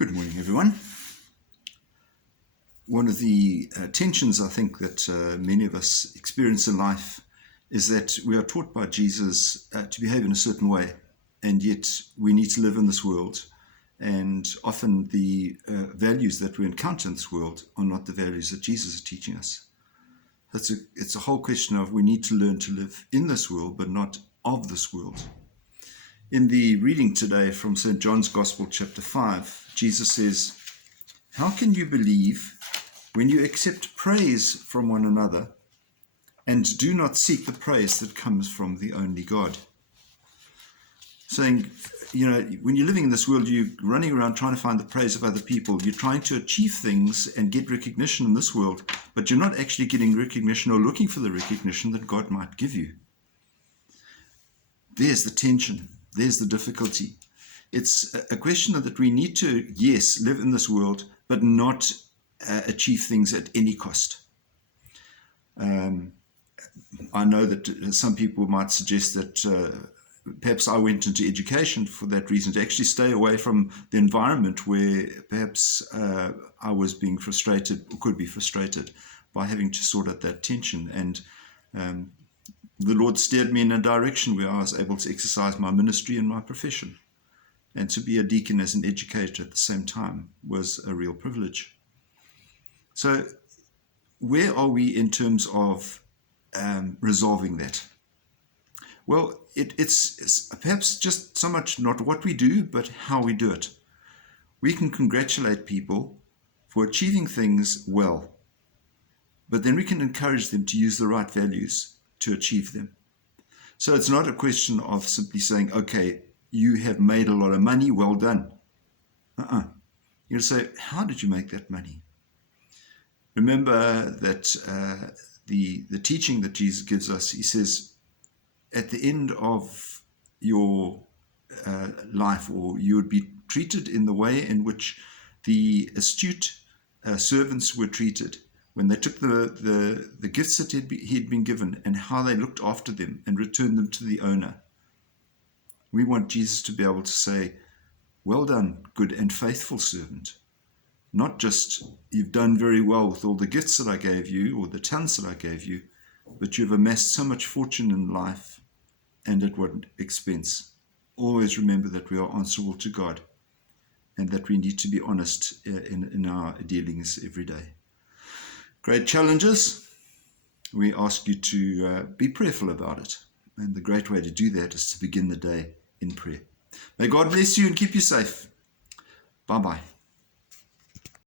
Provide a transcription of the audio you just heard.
Good morning, everyone. One of the tensions I think that many of us experience in life is that we are taught by Jesus to behave in a certain way, and yet we need to live in this world. And often the values that we encounter in this world are not the values that Jesus is teaching us. It's a whole question of we need to learn to live in this world, but not of this world. In the reading today from St. John's Gospel, chapter 5, Jesus says, "How can you believe when you accept praise from one another and do not seek the praise that comes from the only God?" Saying, when you're living in this world, you're running around trying to find the praise of other people. You're trying to achieve things and get recognition in this world, but you're not actually getting recognition or looking for the recognition that God might give you. There's the tension. There's the difficulty. It's a question that we need to, yes, live in this world, but not achieve things at any cost. I know that some people might suggest that perhaps I went into education for that reason, to actually stay away from the environment where perhaps I was being frustrated or could be frustrated by having to sort out that tension. And the Lord steered me in a direction where I was able to exercise my ministry and my profession. And to be a deacon as an educator at the same time was a real privilege. So where are we in terms of resolving that? Well, it's perhaps just so much not what we do, but how we do it. We can congratulate people for achieving things well, but then we can encourage them to use the right values to achieve them. So it's not a question of simply saying, okay, you have made a lot of money, well done. You'll say, how did you make that money? Remember that the teaching that Jesus gives us, he says, at the end of your life, or you would be treated in the way in which the astute servants were treated when they took the gifts that he'd been given and how they looked after them and returned them to the owner. We want Jesus to be able to say, well done, good and faithful servant. Not just, you've done very well with all the gifts that I gave you or the talents that I gave you, but you've amassed so much fortune in life, and at what expense. Always remember that we are answerable to God and that we need to be honest in our dealings every day. Great challenges. We ask you to be prayerful about it. And the great way to do that is to begin the day in prayer. May God bless you and keep you safe. Bye-bye.